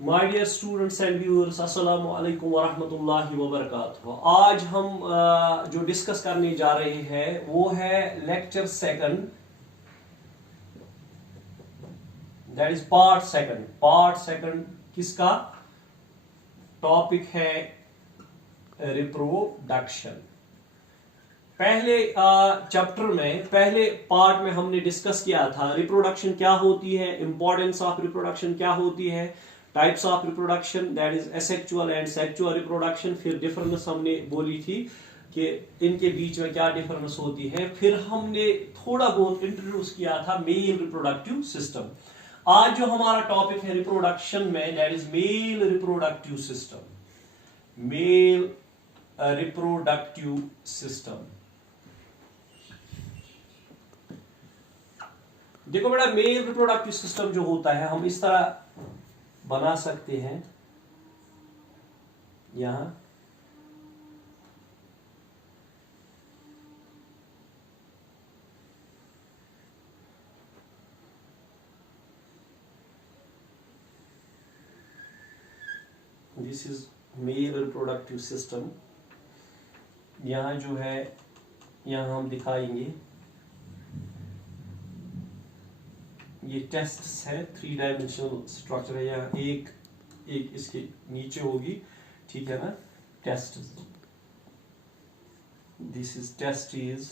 My dear students and viewers, अस्सलामु अलैकुम वरहमतुल्लाहि वबरकातुहू। आज हम जो डिस्कस करने जा रहे हैं वो है lecture second, that is part second किसका टॉपिक है? रिप्रोडक्शन। पहले चैप्टर में, पहले पार्ट में हमने डिस्कस किया था रिप्रोडक्शन क्या होती है, इंपॉर्टेंस ऑफ रिप्रोडक्शन क्या होती है, types of reproduction that is asexual and sexual reproduction. फिर डिफरेंस हमने बोली थी कि इनके बीच में क्या डिफरेंस होती है। फिर हमने थोड़ा बहुत इंट्रोड्यूस किया था मेल रिप्रोडक्टिव सिस्टम। आज जो हमारा टॉपिक है रिप्रोडक्शन में, that is male reproductive system. Mail reproductive system. देखो बेटा, मेल रिप्रोडक्टिव सिस्टम जो होता है हम इस तरह बना सकते हैं। यहां this is male reproductive system. यहां जो है, यहां हम दिखाएंगे ये टेस्ट्स है, 3 डायमेंशनल स्ट्रक्चर है। यहाँ एक इसके नीचे होगी, ठीक है ना, test. This is testis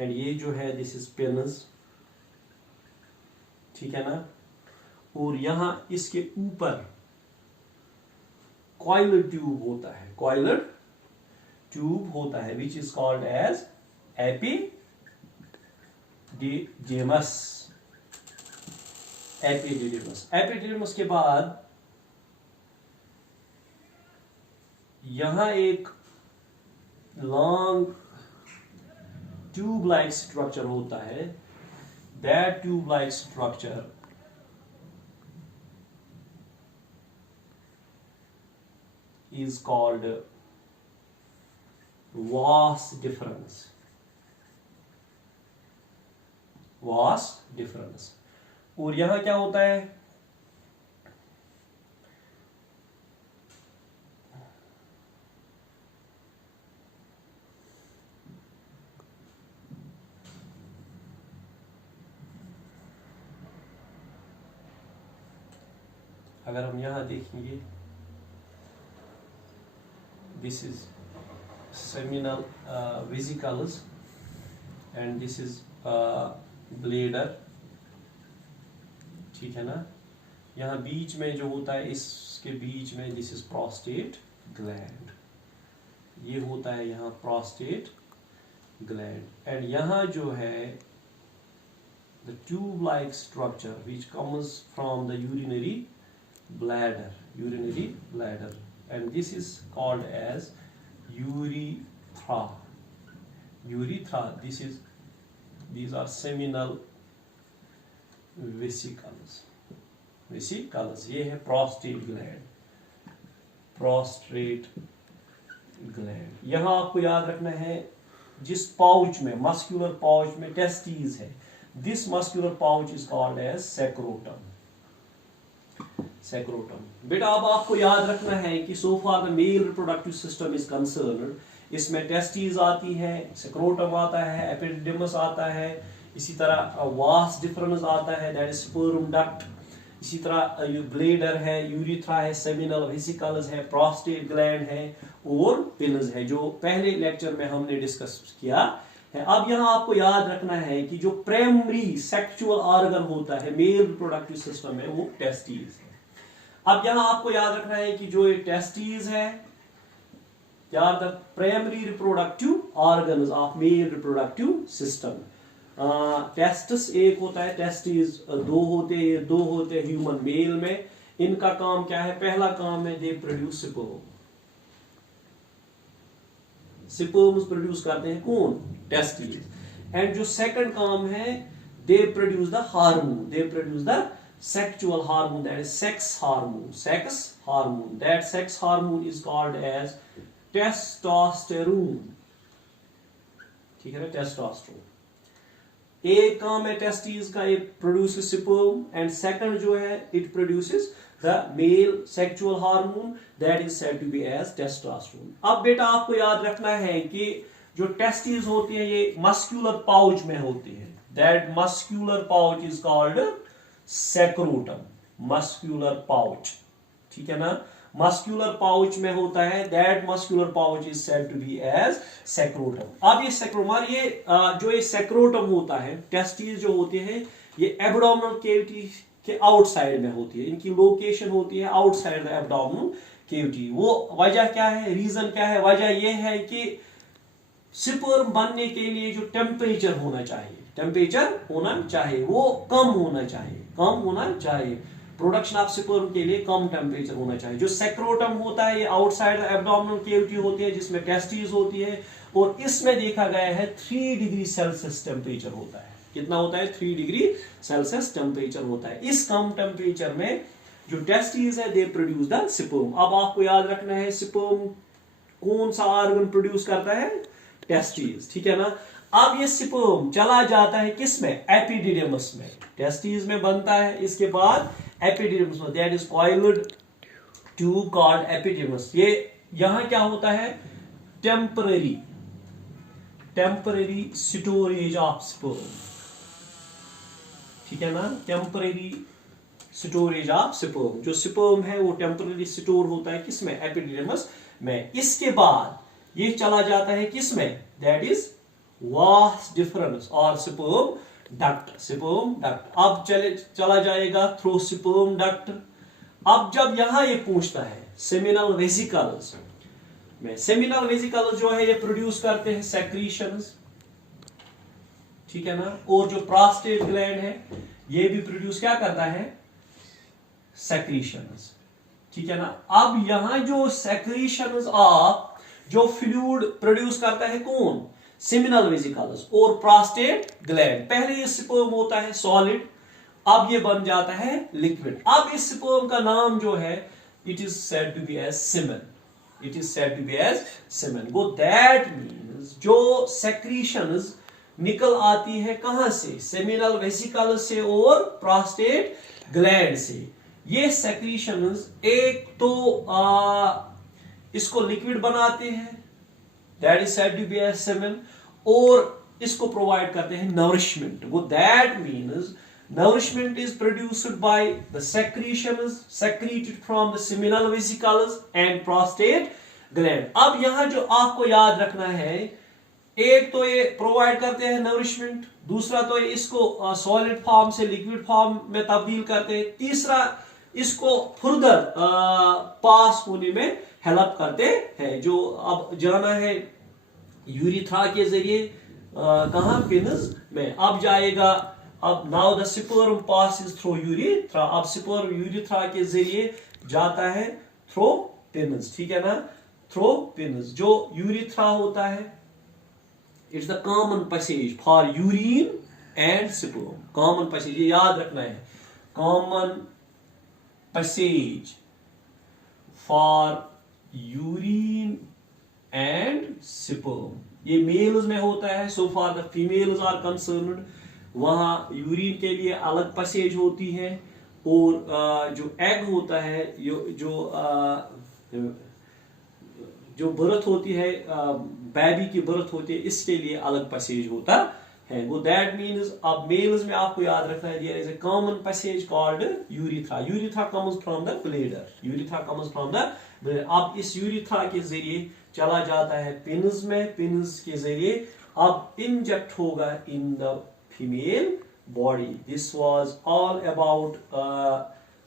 and ये जो है दिस इज पेनिस, ठीक है ना। और यहां इसके ऊपर कॉइलर ट्यूब होता है, कॉइलर ट्यूब होता है which is called as epididymis. Epididymis के बाद यहां एक लॉन्ग ट्यूब लाइक स्ट्रक्चर होता है। That tube like structure is called vas deferens। vas deferens। और यहां क्या होता है, अगर हम यहां देखेंगे, this is seminal vesicles and this is bladder, ठीक है ना। यहाँ बीच में जो होता है, इसके बीच में दिस इज प्रोस्टेट ग्लैंड, ये होता है यहाँ प्रोस्टेट ग्लैंड। एंड यहाँ जो है the tube like structure which comes from the urinary bladder, and this is called as urethra। These are seminal vesicles। ये है prostate gland। यहां आपको याद रखना है, जिस पाउच में, मस्कुलर पाउच में टेस्टिस है, this muscular pouch is called as scrotum. बेटा अब आपको याद रखना है कि so far the male reproductive system is concerned, इसमें टेस्टिस आती है, सेक्रोटम आता है, एपिडिडिमस आता है, इसी तरह वास डिफरेंस आता है, दैट इज स्पर्म डक्ट, इसी तरह ब्लेडर है, यूरिथ्रा है, सेमिनल वेसिकल्स है, प्रोस्टेट ग्लैंड है और पेनिस है, जो पहले लेक्चर में हमने डिस्कस किया है। अब यहाँ आपको याद रखना है कि जो प्राइमरी सेक्सुअल ऑर्गन होता है मेल रिप्रोडक्टिव सिस्टम में, वो टेस्टिस है। अब यहां आपको याद रखना है कि जो ये टेस्टिस है, क्या the primary reproductive organs of male reproductive system. Testis एक होता है, टेस्टिस दो होते हैं ह्यूमन मेल में। इनका काम क्या है? पहला काम है दे प्रोड्यूस स्पर्म्स प्रोड्यूस करते हैं कौन? टेस्टिस। एंड जो सेकंड काम है, they produce the sexual hormone, that is sex hormone। That sex hormone is called as testosterone, ठीक है ना, टेस्टोस्टेरोन। एक काम है टेस्टिस का, ये प्रोड्यूसेस स्पर्म, एंड सेकंड जो है it produces the male sexual hormone that is said to be as testosterone. अब बेटा आपको याद रखना है कि जो टेस्टिस होती है ये मस्क्यूलर पाउच में होती है, that muscular pouch is called scrotum, muscular pouch, ठीक है ना, मस्क्यूलर पाउच में होता है, that muscular pouch is said to be as scrotum. अब ये सेक्रोटम, ये जो ये सेक्रोटम होता है, टेस्टिस जो होते हैं ये एब्डोमिनल कैविटी के आउटसाइड में होती है, इनकी लोकेशन होती है आउटसाइड द एब्डोमिनल कैविटी। वो वजह क्या है, रीजन क्या है, वजह ये है कि स्पर्म बनने के लिए जो टेम्परेचर होना चाहिए, टेम्परेचर होना चाहिए वो कम होना चाहिए, कम होना चाहिए, प्रोडक्शन ऑफ स्पर्म के लिए कम टेम्परेचर होना चाहिए। जो सेक्रोटम होता है ये आउटसाइड एब्डोमिनल कैविटी होती है जिसमें टेस्टिस होती है, और इसमें देखा गया है 3 डिग्री सेल्सियस टेम्परेचर होता है। कितना होता है, 3 डिग्री सेल्सियस टेम्परेचर होता है। इस कम टेम्परेचर में जो टेस्टिस है दे प्रोड्यूस द स्पर्म। अब आपको याद रखना है स्पर्म कौन सा ऑर्गन प्रोड्यूस करता है, टेस्टिस, ठीक है ना। अब ये स्पर्म चला जाता है किसमें, एपिडिडमस में, टेस्टिस में बनता है, इसके बाद एपिडिडमस में, that is coiled tube called epididymis. ये यहां क्या होता है, टेम्पररी स्टोरेज ऑफ स्पर्म, ठीक है ना, टेम्पररी स्टोरेज ऑफ स्पर्म। जो स्पर्म है वो टेम्पररी स्टोर होता है किसमें, एपिडिडमस में। इसके बाद ये चला जाता है किसमें, दैट इज वास डिफरेंस और स्पर्म डक्ट, अब चला जाएगा थ्रू स्पर्म डक्ट। अब जब यहां ये पूछता है सेमिनल वेसिकल्स में, सेमिनल वेसिकल्स जो है ये प्रोड्यूस करते हैं सेक्रीशंस, ठीक है ना, और जो प्रोस्टेट ग्लैंड है ये भी प्रोड्यूस क्या करता है, सेक्रीशंस, ठीक है ना। अब यहां जो सेक्रीशंस ऑफ जो फ्लूइड प्रोड्यूस करता है कौन, सेमिनल वेसिकल्स और प्रोस्टेट ग्लैंड। पहले ये स्पर्म होता है सॉलिड, अब ये बन जाता है लिक्विड। अब इस स्पर्म का नाम जो है it is said to be as semen, it is said to be as semen. वो दैट मींस जो सेक्रीशंस निकल आती है कहां से, सेमिनल वेसिकल्स से और प्रोस्टेट ग्लैंड से। ये सेक्रीशंस एक तो इसको लिक्विड बनाते हैं, that is said to be as semen, और इसको प्रोवाइड करते हैं नरिशमेंट। वो that means nourishment is produced by the secretions secreted from the seminal vesicles and prostate gland। अब यहां जो आपको याद रखना है, एक तो ये प्रोवाइड करते हैं नरिशमेंट, दूसरा तो ये इसको सॉलिड फॉर्म से लिक्विड फॉर्म में तब्दील करते हैं, तीसरा इसको फर्दर पास होने में हेल्प करते हैं। जो अब जाना है यूरिथ्रा के जरिए कहां, पेनिस में, अब जाएगा, अब now the sperm passes through urethra, अब स्पर्म यूरिथ्रा के जरिए जाता है थ्रू पेनिस, ठीक है ना, थ्रू पेनिस। जो यूरिथ्रा होता है it's the common passage for urine and sperm, common passage, ये याद रखना है, common passage for urine and sperm. ये मेल्स में होता है, so far the females are concerned वहां यूरिन के लिए अलग पैसेज होती है, और जो एग होता है, जो बर्थ होती है, बेबी की बर्थ होती है, इसके लिए अलग पैसेज होता है। वो दैट मीन्स अब मेल्स में आपको याद रखना है, there is a common passage called urethra, urethra comes from the bladder, urethra comes from the bladder. अब इस यूरिथ्रा के जरिए चला जाता है पेनिस में, पेनिस के जरिए अब इंजेक्ट होगा in the female body। This was all about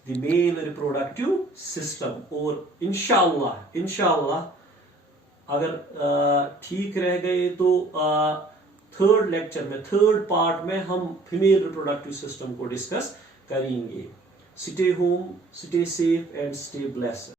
the male reproductive system। और इंशाल्लाह अगर ठीक रह गए तो थर्ड लेक्चर में, थर्ड पार्ट में हम फीमेल रिप्रोडक्टिव सिस्टम को डिस्कस करेंगे। Stay home, stay safe and stay blessed.